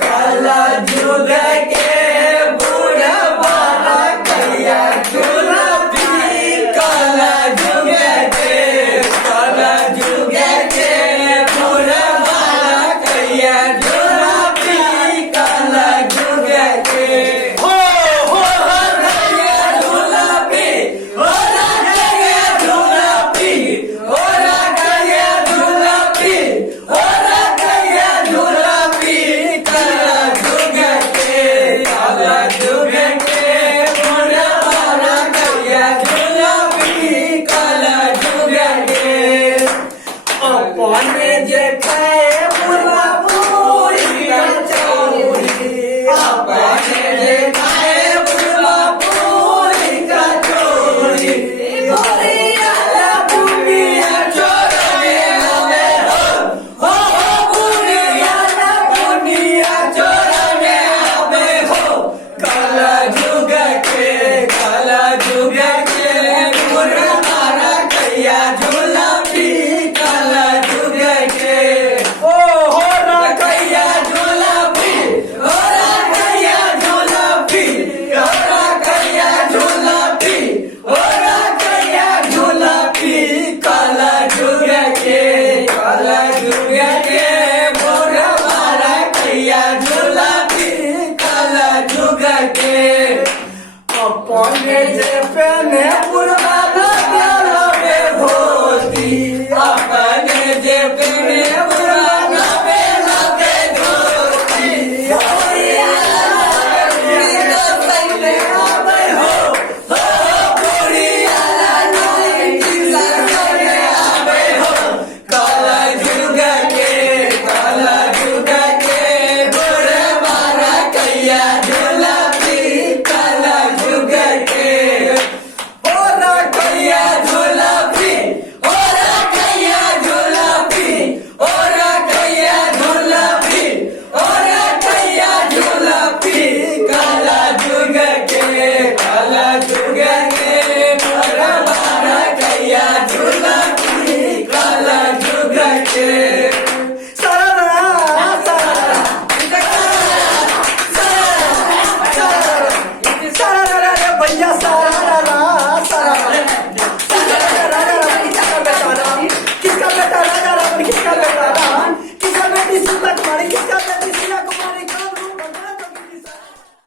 काला जुग के बूढ़ बाला कैया गुलाबी काला जुग के बूढ़ बाला कैया गुलाबी काला जुग के हो कैया गुलाबी हो कैया गुलाबी हो कैया गुलाबी हो कैया गुलाबी काला जुग के बूढ़ बाला कैया गुलाबी काला जुग के अपने जे खाए बुला